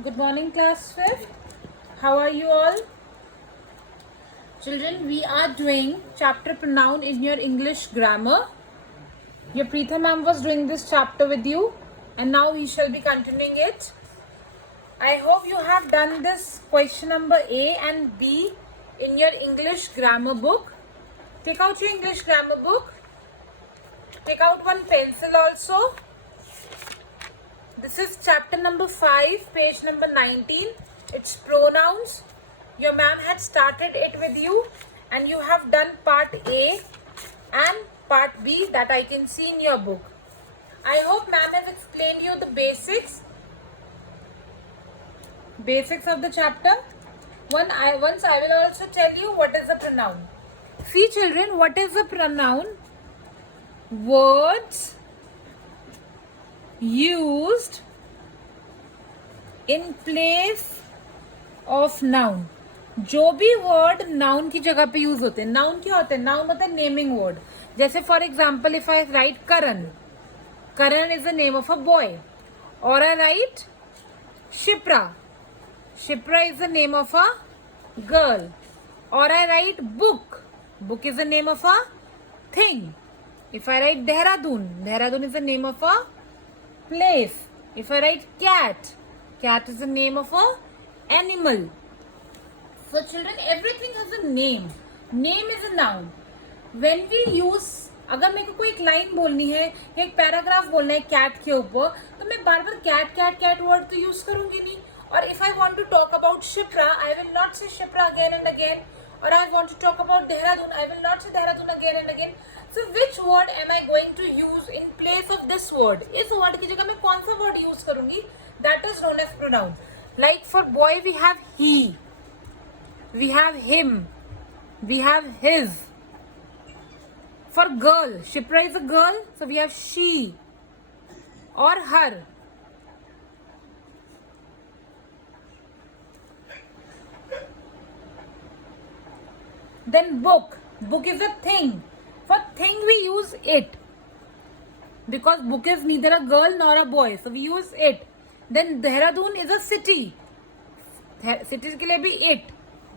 Good morning, class 5th. How are you all? Children, we are doing chapter pronoun in your English grammar. Your Preetha ma'am was doing this chapter with you, and now we shall be continuing it. I hope you have done this question number A and B in your English grammar book. Take out your English grammar book. Take out one pencil also. This is chapter number 5, page number 19. It's pronouns. Your ma'am had started it with you, and you have done part A and part B that I can see in your book. I hope ma'am has explained you the basics of the chapter. Once I will also tell you what is a pronoun. See children, what is a pronoun? Words used in place of noun. जो भी word noun की जगह पे use होते हैं. Noun क्या होते हैं? नाउन होता है नेमिंग वर्ड. जैसे for example if I write Karan, Karan is the name of a boy. और I write Shipra, Shipra is the name of a girl. और I write book, book is the name of a thing. If I write Dehradun, Dehradun is the name of a place. If I write cat, cat is the name of a animal. So children, everything has a name. Name is a noun. When we use, अगर मेरे को कोई एक line बोलनी है, एक paragraph बोलना है कैट के ऊपर, तो मैं बार बार कैट कैट कैट वर्ड तो यूज करूंगी नहीं. और if I want to talk about Shipra, I will not say Shipra again and again. Or I want to talk about Dehradun, I will not say Dehradun again and again. So which word am I going to use in place of this word? इस word की जगह मैं कौन सा word use करूंगी? That is known as pronoun. Like for boy we have he, we have him, we have his. For girl, Shipra is a girl, so we have she or her. Then book, book is a thing. For thing we use it, because book is neither a girl nor a boy, so we use it. Then Dehradun is a city, city के लिए भी it.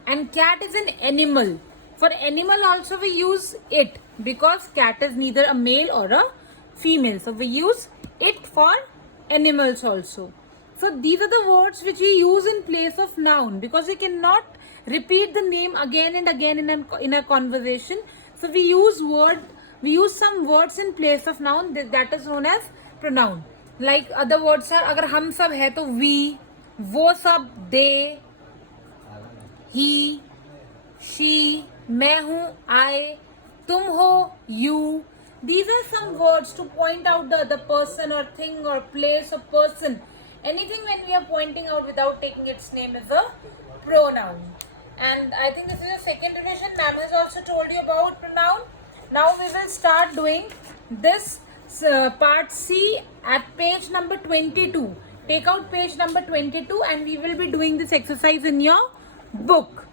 And cat is an animal. For animal also we use it, because cat is neither a male or a female, so we use it for animals also. So these are the words which we use in place of noun, because we cannot repeat the name again and again in a conversation. So we use some words in place of noun, that is known as pronoun. Like other words are, अगर हम सब है तो we, वो सब they, he, she, मैं हूँ I, तुम हो you. These are some words to point out the other person or thing or place or person. Anything when we are pointing out without taking its name is a pronoun. And I think this is a second revision. Ma'am has also told you about pronoun. Now we will start doing this part C at page number 22. Take out page number 22 and we will be doing this exercise in your book.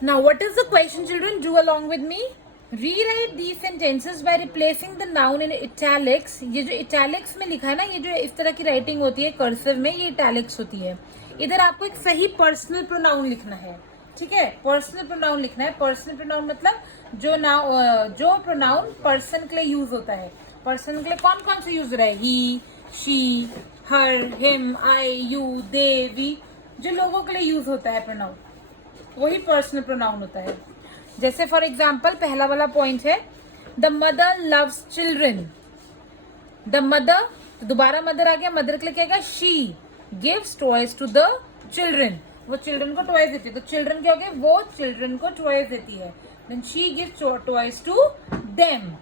Now what is the question children? Do along with me. Rewrite these sentences by replacing the noun in italics. ये जो italics में लिखा है ना, ये जो इस तरह की राइटिंग होती है कर्सिव में, ये italics होती है. इधर आपको एक सही पर्सनल प्रोनाउन लिखना है. ठीक है, पर्सनल प्रोनाउन लिखना है. पर्सनल प्रोनाउन मतलब जो प्रोनाउन पर्सन के लिए यूज होता है. पर्सन के लिए कौन कौन से यूज हो रहा है? He, she, her, him, I, you, they, we. जो लोगों के लिए यूज होता है प्रोनाउन, वही पर्सनल प्रोनाउन होता है. जैसे फॉर एग्जाम्पल पहला वाला पॉइंट है the mother loves children. The mother, तो दोबारा मदर आ गया. मदर के लिए क्या गया? She gives toys to the children. वो चिल्ड्रन को टॉयज देती है. तो चिल्ड्रन क्या हो गया? वो चिल्ड्रन को टॉयज देती है. Then she gives toys to them.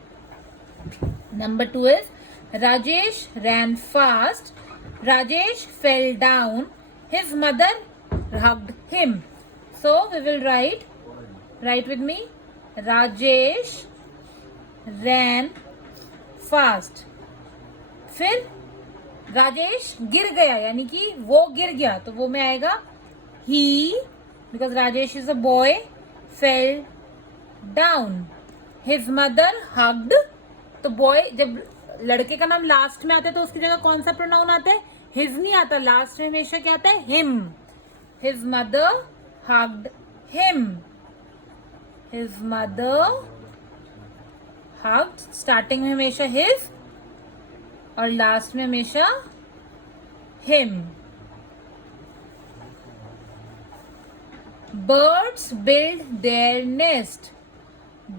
Number 2 is Rajesh ran fast. Rajesh fell down. His mother hugged him. So we will write with me. Rajesh ran fast. फिर राजेश गिर गया, यानी कि वो गिर गया, तो वो में आएगा he, because Rajesh is a boy, fell down. His mother hugged. तो boy जब लड़के का नाम लास्ट में आता है तो उसकी जगह कौन सा प्रोनाउन आता है? हिज नहीं आता, लास्ट में हमेशा क्या आता है? Him. His mother hugged him. His mother hugged, starting में हमेशा हिज और लास्ट में हमेशा him. Birds build their nest.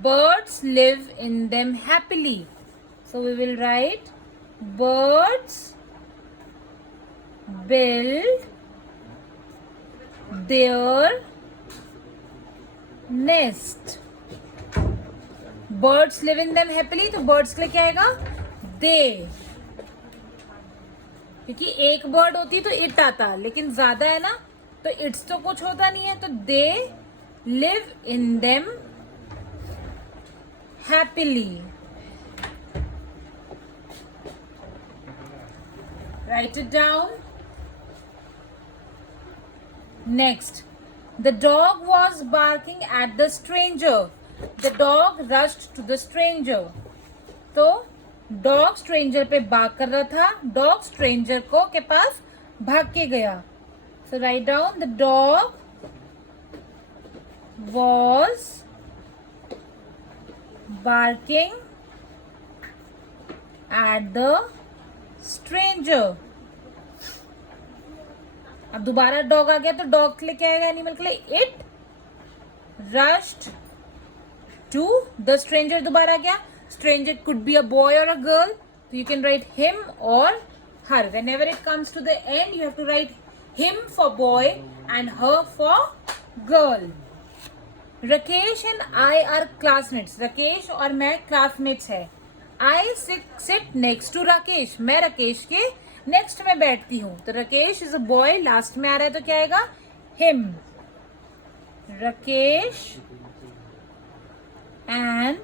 Birds live in them happily. So we will write birds build their nest. Birds live in them happily. तो birds के लिए क्या आएगा? They. क्योंकि एक बर्ड होती तो इट आता, लेकिन ज्यादा है ना तो इट्स तो कुछ होता नहीं है, तो they live in them happily. Write it down. Next, the dog was barking at the stranger. The dog rushed to the stranger. तो डॉग स्ट्रेंजर पे बाग कर रहा था, डॉग स्ट्रेंजर को के पास भाग के गया. So write down the dog was barking at the stranger. अब दोबारा डॉग आ गया तो डॉग के लिए क्या आएगा? एनिमल के लिए it rushed to the stranger. दोबारा आ गया. Stranger could be a boy और अ गर्ल, तो यू कैन राइट हिम और her. Whenever it comes to the end, you have to write him for boy and her for girl. Rakesh and I are classmates. Rakesh और मैं classmates है. I sit next to Rakesh. मैं राकेश के next में बैठती हूँ. तो Rakesh is a boy, last में आ रहा है तो क्या आएगा? Him. Rakesh and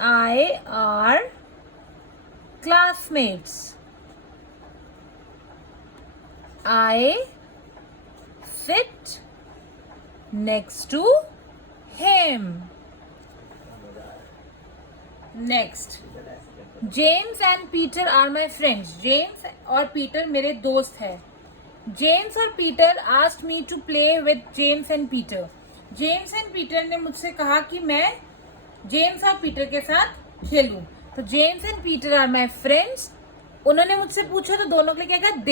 I are classmates. I sit next to him. Next, James and Peter are my friends. James और Peter मेरे दोस्त हैं. James और Peter asked me to play with James and Peter. James and Peter ने मुझसे कहा कि मैं जेम्स और पीटर के साथ खेलूं. तो James and Peter are my friends. उन्होंने मुझसे पूछा तो दोनों के लिए क्या कहा?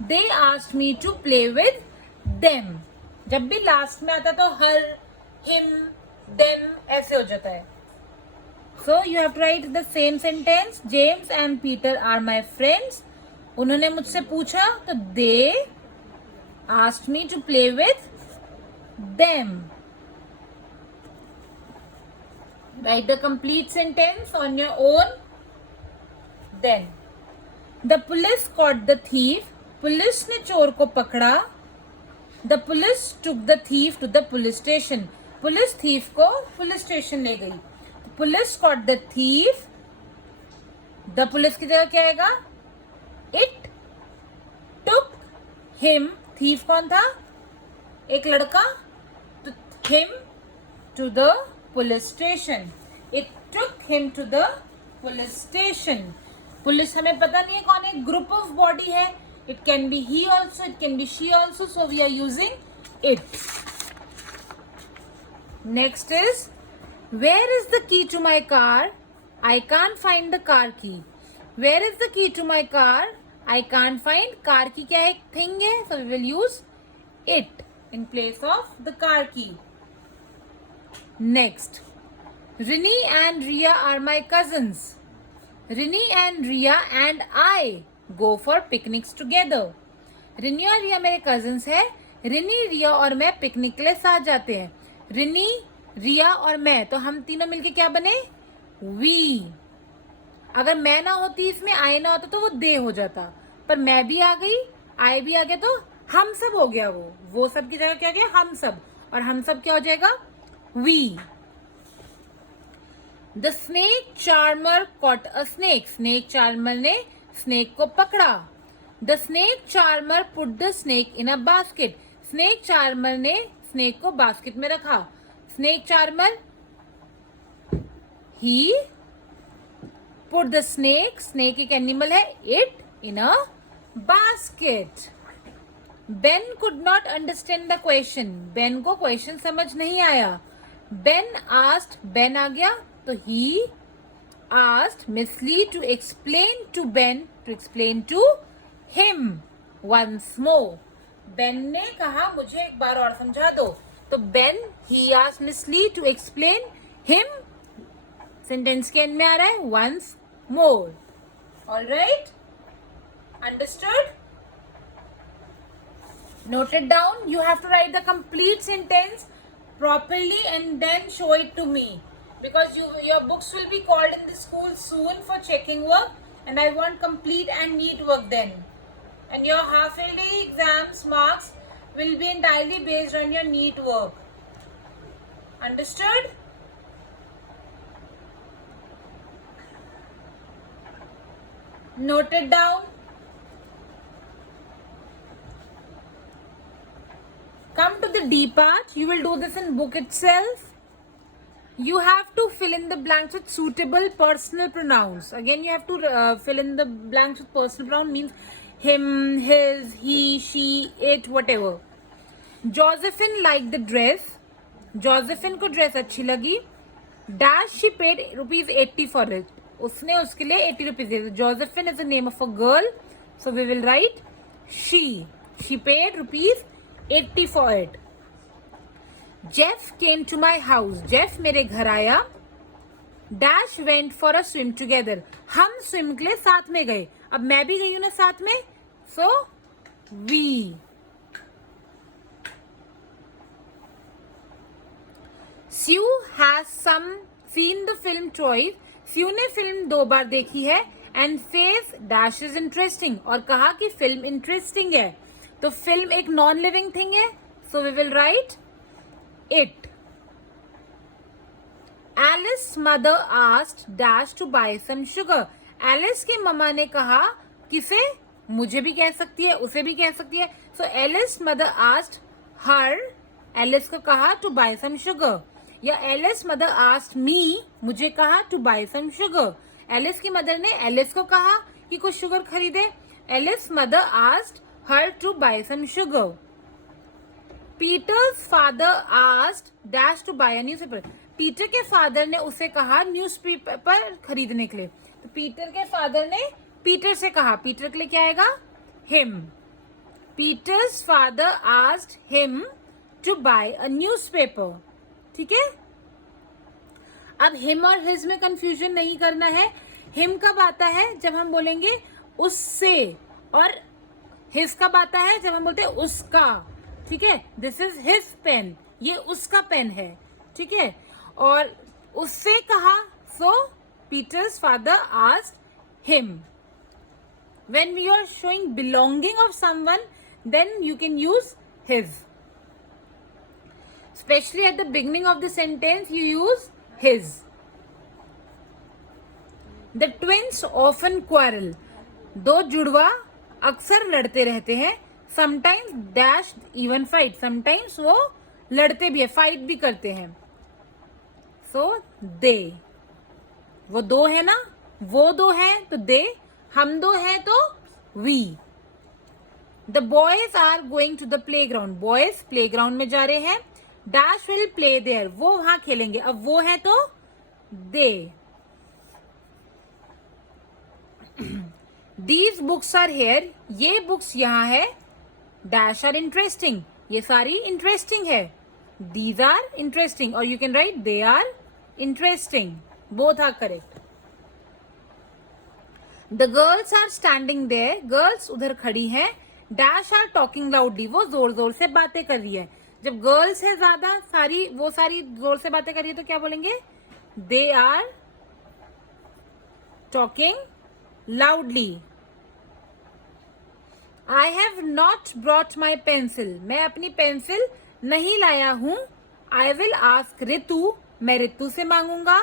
They asked me to play with them. जब भी लास्ट में आता तो हर, हिम, देम ऐसे हो जाता है. So you have to write the same sentence. James and Peter are my friends. उन्होंने मुझसे पूछा तो they asked me to play with them. Write the complete sentence on your own. Then, the police caught the thief. Police ने चोर को पकड़ा. The police took the thief to the police station. Police thief को police station ले गई. Police caught the thief. The police की जगह क्या आएगा? It took him. thief कौन था? एक लड़का. तो him to the police station. It took him to the police station. Police हमें पता नहीं है कौन है, ग्रुप ऑफ बॉडी है. It can be he also, it can be she also, so we are using it. Next is, where is the key to my car? I can't find the car key. Where is the key to my car? I can't find. Car की क्या है? thing है, so we will use it in place of the car key. Next, Rini and Ria are my cousins. Rini and Ria and I go for picnics together. Rini और Ria मेरे cousins हैं. Rini, Ria और मैं picnic के लिए साथ जाते हैं. Rini, Ria और मैं, तो हम तीनों मिलके क्या बने? We. अगर मैं ना होती, इसमें I ना होता तो वो they हो जाता, पर मैं भी आ गई, I भी आ गया, तो हम सब हो गया. वो सब की जगह क्या गया? हम सब. और हम सब क्या हो जाएगा? We. The snake charmer caught a snake. Snake charmer ने snake को पकड़ा. The snake charmer put the snake in a basket. Snake charmer ने snake को basket में रखा. Snake charmer, he put the snake, snake एक एनिमल है, it in a basket. Ben could not understand the question, Ben को question समझ नहीं आया. बेन आस्क्ड, बेन आ गया तो ही asked Miss Lee to explain to Ben to explain to him once more. Ben ने कहा मुझे एक बार और समझा दो. तो Ben he asked Miss Lee to explain him. Sentence के एंड में आ रहा है once more. All right? Understood? Note it down. You have to write the complete sentence properly and then show it to me. Because your books will be called in the school soon for checking work, and I want complete and neat work then. And your half-yearly exams marks will be entirely based on your neat work. Understood? Note it down. Come to the D part. You will do this in book itself. You have to fill in the blanks with suitable personal pronouns. Again, you have to fill in the blanks with personal pronoun, means him, his, he, she, it, whatever. Josephine liked the dress. Josephine को dress अच्छी लगी. Dash she paid ₹80 for it. उसने उसके लिए 80 rupees दिए. Josephine is the name of a girl, so we will write she. She paid ₹80 for it. Jeff came to my house. Jeff मेरे घर आया. Dash went for a swim together. हम swim के लिए साथ में गए. अब मैं भी गई हूं ना साथ में, so we. Sue has seen the film twice. Sue ने फिल्म 2 बार देखी है and says Dash is interesting, और कहा कि फिल्म इंटरेस्टिंग है. तो फिल्म एक नॉन लिविंग थिंग है, so we will write it. Alice mother asked Dash to buy some sugar. Alice की मम्मा ने कहा किसे, मुझे भी कह सकती है, उसे भी कह सकती है. So Alice mother asked her, Alice को कहा to buy some sugar. या Alice mother asked me, मुझे कहा to buy some sugar. Alice की मदर ने Alice को कहा कि कुछ शुगर खरीदे. Alice mother asked her to buy some sugar. Peter's father asked Dash to buy a newspaper. Peter के फादर ने उसे कहा न्यूज़पेपर खरीदने के लिए. तो पीटर के फादर ने पीटर से कहा, पीटर के लिए क्या आएगा, him. Peter's father asked him to buy a newspaper. ठीक है. अब him और his में कंफ्यूजन नहीं करना है. him कब आता है, जब हम बोलेंगे उससे, और his कब आता है, जब हम बोलते हैं उसका. ठीक है. दिस इज हिज पेन, ये उसका पेन है. ठीक है. और उससे कहा, so Peter's father asked him. When we are showing belonging of someone, then you can use his. Specially at the beginning of the sentence you use his. The twins often quarrel. 2 जुड़वा अक्सर लड़ते रहते हैं. Sometimes dash even fight, sometimes वो लड़ते भी है, fight भी करते हैं. सो दे, वो 2 है ना, वो 2 है तो दे, हम 2 है तो we. The boys are going to the playground. Boys playground में जा रहे हैं. डैश विल प्ले देयर, वो वहां खेलेंगे. अब वो है तो they. These books are here, ये बुक्स यहां है. डैश आर इंटरेस्टिंग, ये सारी इंटरेस्टिंग है. दीज आर इंटरेस्टिंग, और you can write they are interesting. Both are correct. The girls are standing there, girls उधर खड़ी हैं. डैश आर टॉकिंग लाउडली, वो जोर जोर से बातें कर रही है. जब गर्ल्स है ज्यादा, वो सारी जोर से बातें कर रही है, तो क्या बोलेंगे, they are talking loudly. I have not brought my pencil, मैं अपनी पेंसिल नहीं लाया हूं. आई विल आस्क रितु, मैं रितु से मांगूंगा.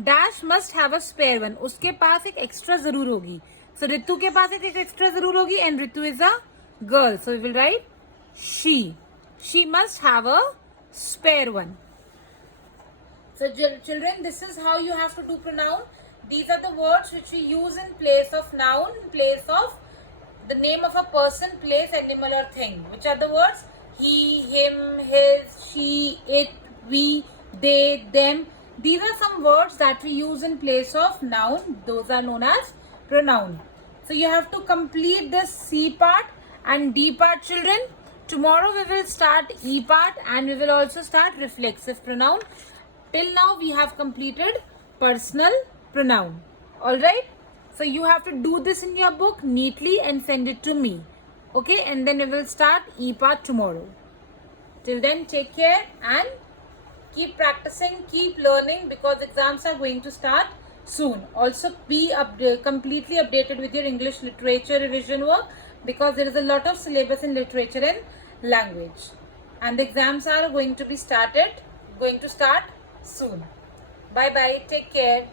Dash must have a spare one, उसके पास एक एक्स्ट्रा जरूर होगी. सो रितु के पास एक एक्स्ट्रा जरूर होगी, and Ritu is a girl, so we will write she must have a spare one. So children, this is how you have to do pronoun. These are the words which we use in place of noun, in place of the name of a person, place, animal or thing. Which are the words? He, him, his, she, it, we, they, them. These are some words that we use in place of noun. Those are known as pronoun. So you have to complete this C part and D part, children. Tomorrow we will start E part and we will also start reflexive pronoun. Till now we have completed personal pronoun. Alright? So you have to do this in your book neatly and send it to me. Okay? And then we will start E part tomorrow. Till then, take care and keep practicing, keep learning, because exams are going to start soon. Also be completely updated with your English literature revision work, because there is a lot of syllabus in literature and language. And the exams are going to start soon. Bye bye. Take care.